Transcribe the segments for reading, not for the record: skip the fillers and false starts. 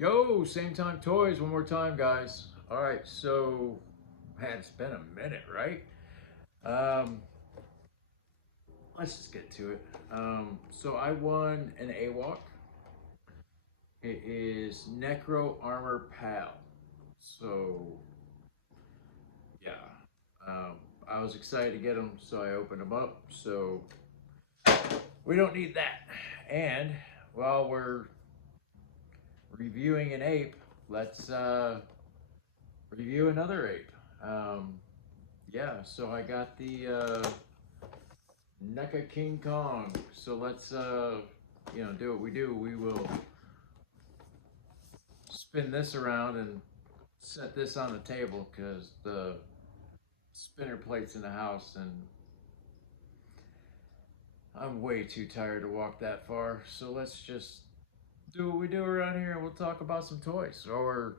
Yo, same time toys one more time, guys. All right, so man, it's been a minute, right? Um, let's just get to it. So I won an AWOC. It is Necro Armor Pal. So yeah, um, I was excited to get them, so I opened them up. So we don't need that. And while we're reviewing an ape, let's review another ape. Um, yeah, so I got the Neca King Kong. So let's do what we do. We will spin this around and set this on the table because the spinner plate's in the house and I'm way too tired to walk that far. So let's just do what we do around here and we'll talk about some toys or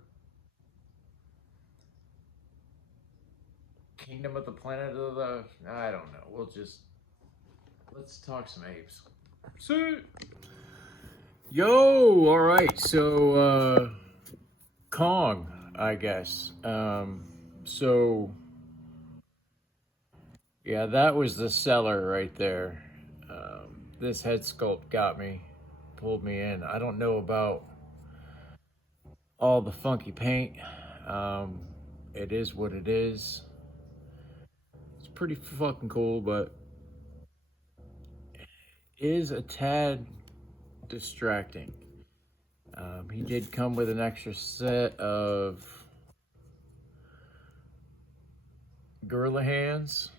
Kingdom of the Planet of the I don't know. Let's talk some apes. See? Yo, all right. So Kong, I guess. So yeah, that was the seller right there. This head sculpt got me, pulled me in. I don't know about all the funky paint. It is what it is. It's pretty fucking cool, but is a tad distracting. He did come with an extra set of gorilla hands.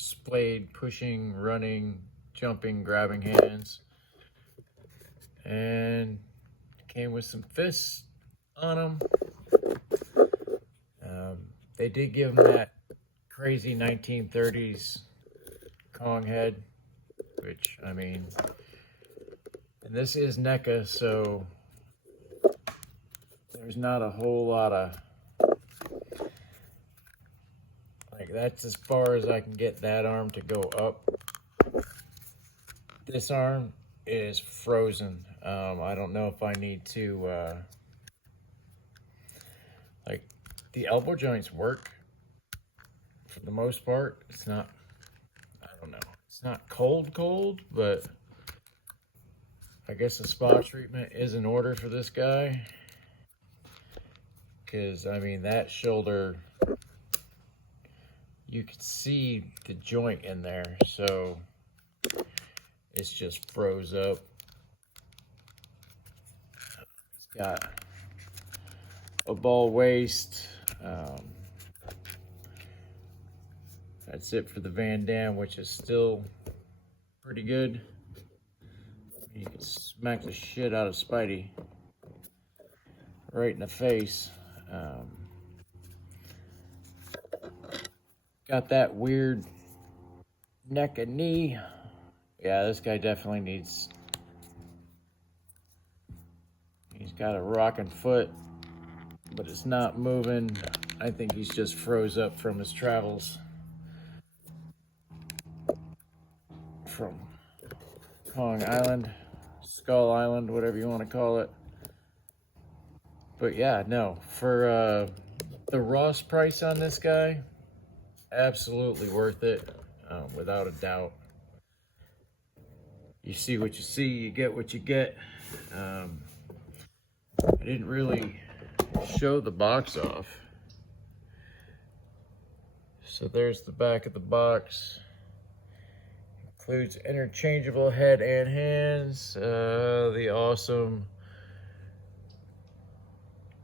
Splayed, pushing, running, jumping, grabbing hands. And came with some fists on them. They did give him that crazy 1930s Kong head, which, I mean, and this is NECA, so there's not a whole lot of, like, that's as far as I can get that arm to go up. This arm is frozen. I don't know if I need to, like, the elbow joints work for the most part. It's not, I don't know, it's not cold, but I guess the spa treatment is in order for this guy. Because, I mean, that shoulder, you can see the joint in there, so it's just froze up. It's got a ball waist. That's it for the Van Dam, which is still pretty good. You can smack the shit out of Spidey right in the face. Got that weird neck and knee. Yeah, this guy definitely needs. He's got a rocking foot, but it's not moving. I think he's just froze up from his travels from Kong Island, Skull Island, whatever you want to call it. But yeah, no, for the Ross price on this guy, absolutely worth it, without a doubt. You see what you see, you get what you get. I didn't really show the box off. So there's the back of the box. Includes interchangeable head and hands. The awesome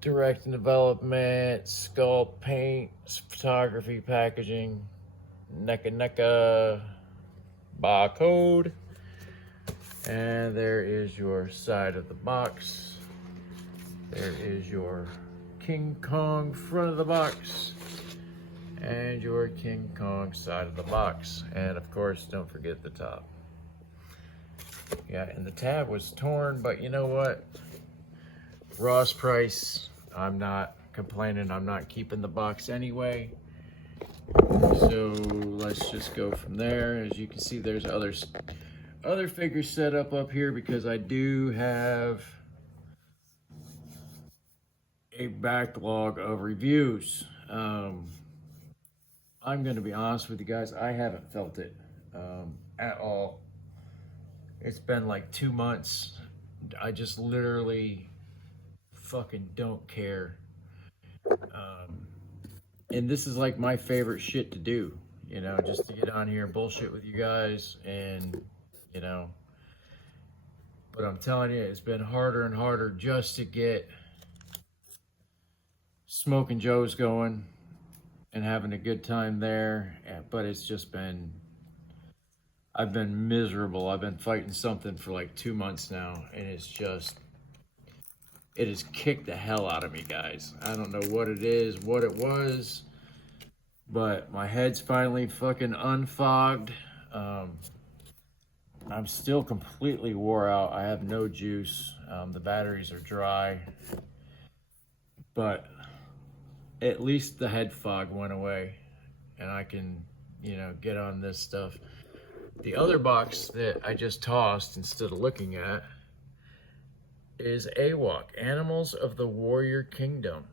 direct and development, sculpt, paint, photography, packaging, NECA barcode. And there is your side of the box. There is your King Kong front of the box. And your King Kong side of the box. And of course, don't forget the top. Yeah, and the tab was torn, but you know what? Ross price, I'm not complaining. I'm not keeping the box anyway. So let's just go from there. As you can see, there's other figures set up here because I do have a backlog of reviews. I'm going to be honest with you guys, I haven't felt it at all. It's been like 2 months. I just literally fucking don't care. And this is like my favorite shit to do, you know, just to get on here and bullshit with you guys and, you know, but I'm telling you, it's been harder and harder just to get Smoking Joe's going and having a good time there. But it's just been, I've been miserable. I've been fighting something for like 2 months now, and it's just, it has kicked the hell out of me, guys. I don't know what it is, what it was, but my head's finally fucking unfogged. I'm still completely wore out. I have no juice. The batteries are dry, but at least the head fog went away and I can, you know, get on this stuff. The other box that I just tossed instead of looking at is AWOC, Animals of the Warrior Kingdom.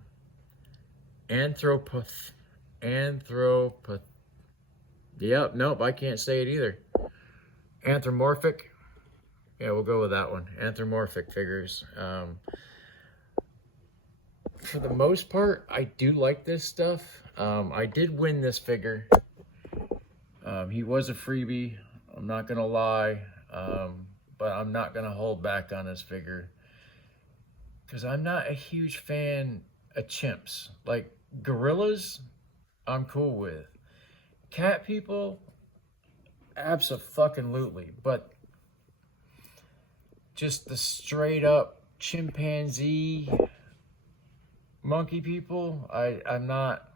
Yep, nope, I can't say it either. Anthropomorphic. Yeah, we'll go with that one. Anthropomorphic figures. For the most part, I do like this stuff. I did win this figure. He was a freebie, I'm not gonna lie, but I'm not gonna hold back on this figure because I'm not a huge fan of chimps. Like gorillas, I'm cool with. Cat people, abso-fucking-lutely, but just the straight up chimpanzee monkey people, I'm not,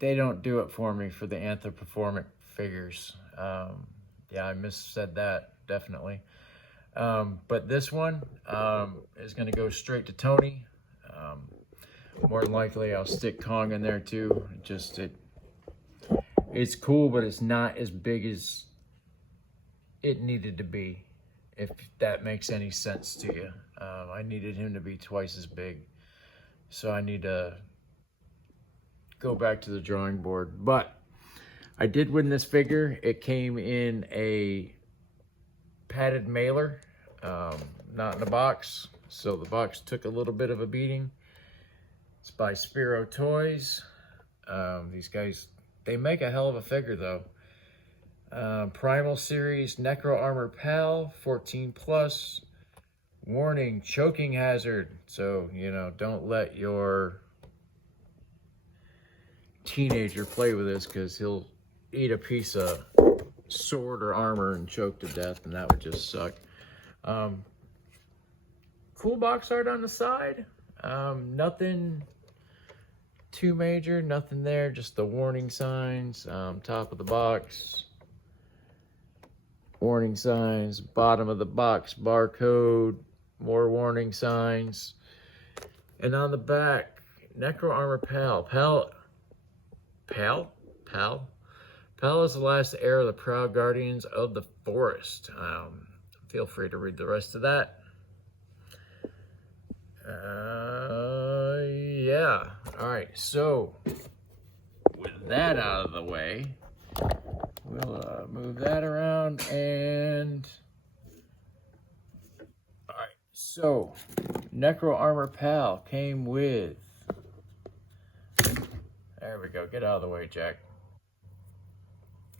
they don't do it for me for the anthropomorphic figures. Yeah, I missaid that, definitely. But this one is gonna go straight to Tony. More than likely I'll stick Kong in there too. It's cool, but it's not as big as it needed to be, if that makes any sense to you. I needed him to be twice as big, so I need to go back to the drawing board. But I did win this figure. It came in a padded mailer, not in a box, so the box took a little bit of a beating. It's by Spiro Toys. These guys, they make a hell of a figure though. Primal Series Necro Armor Pal, 14 plus. Warning, choking hazard. So, you know, don't let your teenager play with this because he'll eat a piece of sword or armor and choke to death, and that would just suck. Cool box art on the side. Nothing too major, nothing there, just the warning signs. Top of the box, warning signs. Bottom of the box, barcode, more warning signs. And on the back, Necro Armor Pal. Pal is the last heir of the proud guardians of the forest. Feel free to read the rest of that. Yeah. All right. So with that out of the way, we'll move that around and. All right. So Necro Armor Pal came with. There we go. Get out of the way, Jack.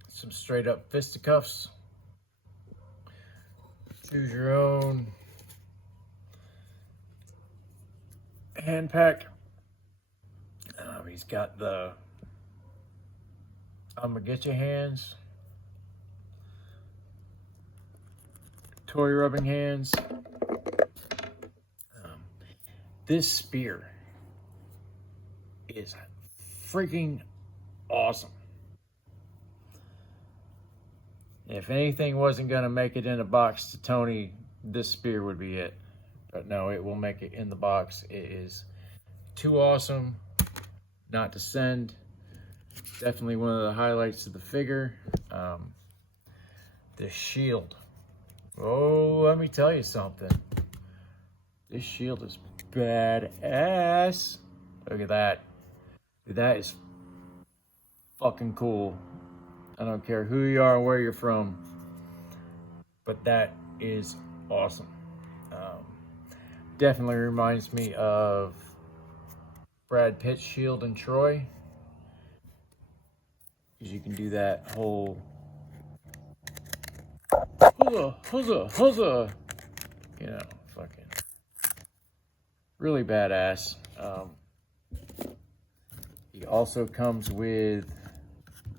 Some straight up fisticuffs. Choose your own. Hand pack. He's got the I'm gonna get your hands. Toy rubbing hands. This spear is freaking awesome. If anything wasn't gonna make it in a box to Tony, this spear would be it. But no, it will make it in the box. It is too awesome not to send. Definitely one of the highlights of the figure. The shield. Oh, let me tell you something. This shield is badass. Look at that. That is fucking cool. I don't care who you are and where you're from, but that is awesome. Definitely reminds me of Brad Pitt's Shield in Troy, because you can do that whole huzzah, huzzah, huzzah, you know, fucking really badass. He also comes with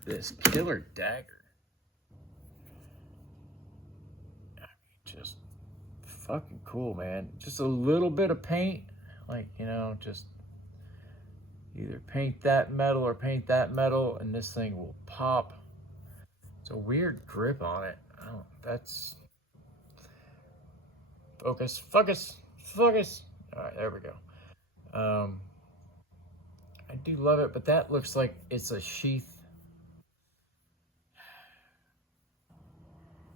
this killer dagger. I mean, just fucking cool, man. Just a little bit of paint, like, you know, just either paint that metal or paint that metal and this thing will pop. It's a weird grip on it. Oh, that's focus, focus, focus. All right, there we go. I do love it, but that looks like it's a sheath.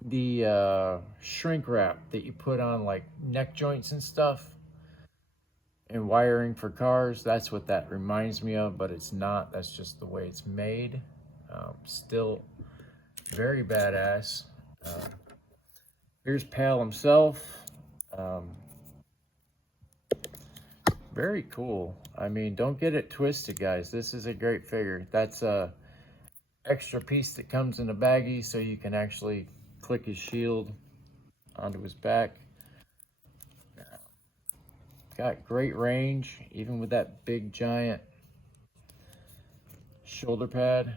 The shrink wrap that you put on like neck joints and stuff and wiring for cars, that's what that reminds me of, but it's not. That's just the way it's made. Still very badass. Here's Pal himself. Very cool. I mean, don't get it twisted, guys. This is a great figure. That's a extra piece that comes in a baggie, so you can actually click his shield onto his back. Got great range, even with that big giant shoulder pad.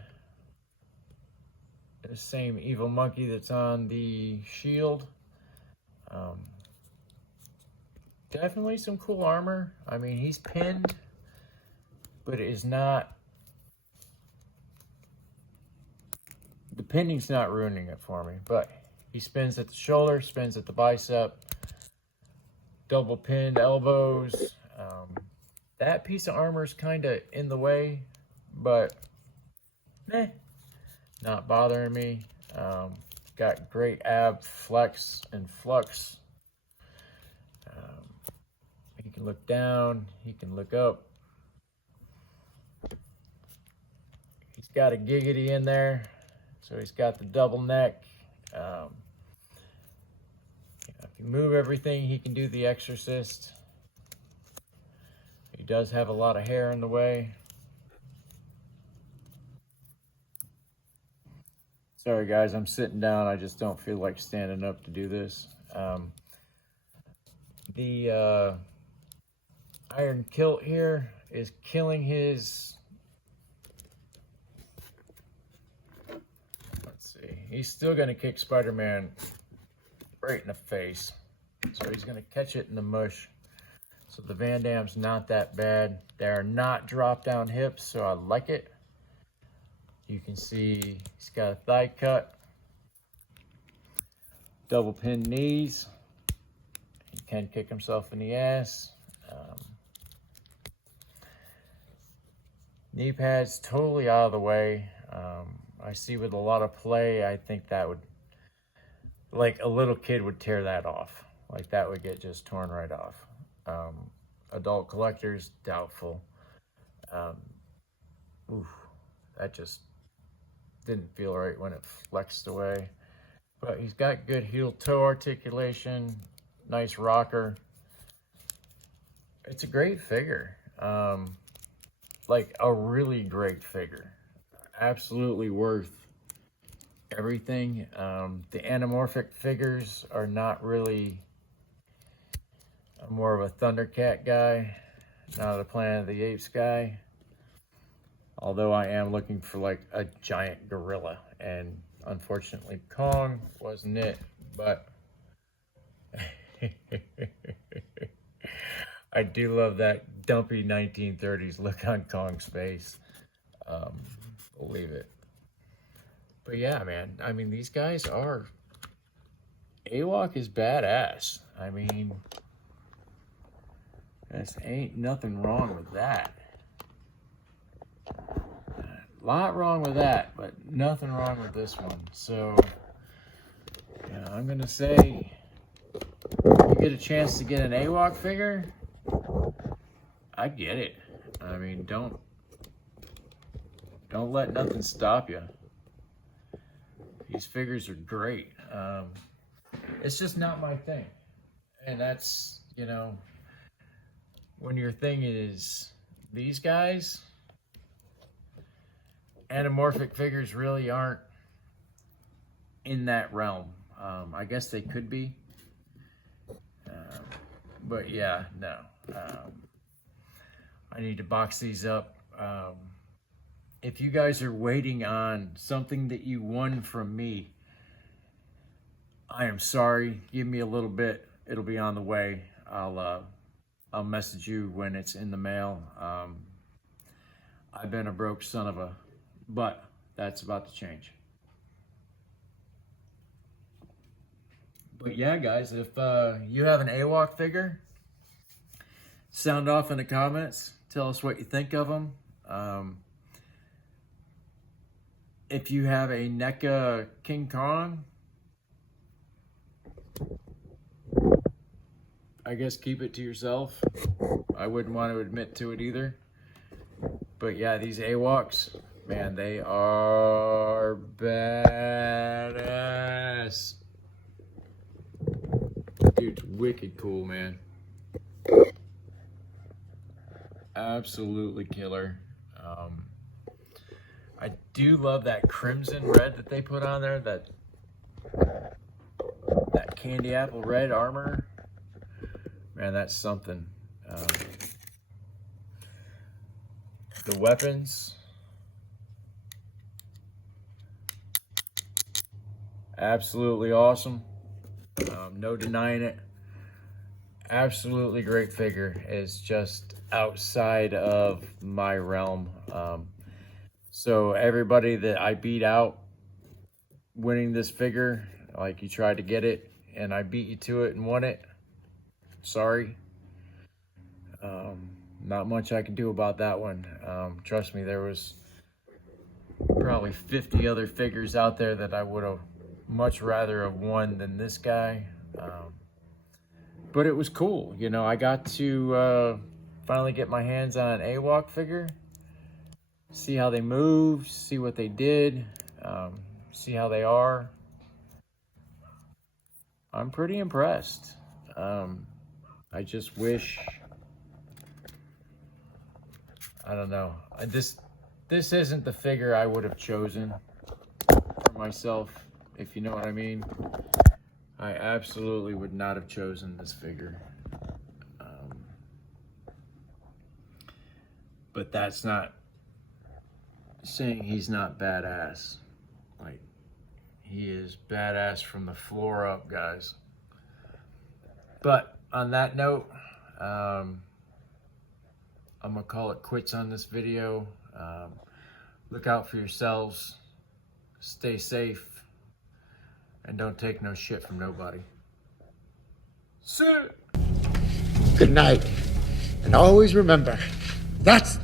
The same evil monkey that's on the shield. Definitely some cool armor. I mean, he's pinned, but it is not, the pinning's not ruining it for me, but he spins at the shoulder, spins at the bicep, double pinned elbows. That piece of armor is kind of in the way, but not bothering me. Got great ab flex and flux. He can look down, he can look up. He's got a giggity in there, so he's got the double neck. If you move everything, he can do the Exorcist. He does have a lot of hair in the way. Sorry guys, I'm sitting down. I just don't feel like standing up to do this. The iron kilt here is killing his, let's see, he's still gonna kick Spider-Man right in the face. So he's gonna catch it in the mush. So the Van Damme's not that bad. They are not drop down hips, so I like it. You can see he's got a thigh cut, double pin knees. He can kick himself in the ass. Knee pads totally out of the way. I see with a lot of play, I think that would, like a little kid would tear that off. Like that would get just torn right off. Adult collectors, doubtful. That just didn't feel right when it flexed away. But he's got good heel toe articulation, nice rocker. It's a great figure. Like a really great figure. Absolutely worth everything. The anamorphic figures are not really, I'm more of a Thundercat guy, not a Planet of the Apes guy. Although I am looking for like a giant gorilla, and unfortunately Kong wasn't it, but I do love that dumpy 1930s look on Kong's face. Believe it. But yeah, man, I mean, these guys are, AWOC is badass. I mean, this ain't nothing wrong with that. A lot wrong with that, but nothing wrong with this one. So, yeah, I'm gonna say, if you get a chance to get an AWOC figure, I get it. I mean, don't let nothing stop you. These figures are great. It's just not my thing. And that's, you know, when your thing is these guys, anamorphic figures really aren't in that realm. I guess they could be. But yeah, no. I need to box these up. If you guys are waiting on something that you won from me, I am sorry. Give me a little bit. It'll be on the way. I'll message you when it's in the mail. I've been a broke son of a, but that's about to change. But yeah, guys, if you have an AWOC figure, sound off in the comments. Tell us what you think of them. If you have a Neca King Kong, I guess keep it to yourself. I wouldn't want to admit to it either. But yeah, these AWOCs, man, they are badass. Dude, it's wicked cool, man. Absolutely killer. I do love that crimson red that they put on there, that candy apple red armor. Man, that's something. The weapons, absolutely awesome. No denying it. Absolutely great figure. It's just outside of my realm. So everybody that I beat out winning this figure, like you tried to get it and I beat you to it and won it, sorry. Not much I can do about that one. Trust me, there was probably 50 other figures out there that I would have much rather have won than this guy. But it was cool. You know, I got to finally get my hands on an AWOC figure, see how they moved, see what they did, see how they are. I'm pretty impressed. I just wish, I don't know. This isn't the figure I would have chosen for myself, if you know what I mean. I absolutely would not have chosen this figure. But that's not saying he's not badass. Like, he is badass from the floor up, guys. But on that note, I'm gonna call it quits on this video. Look out for yourselves, stay safe, and don't take no shit from nobody. Sit. Good night, and always remember, that's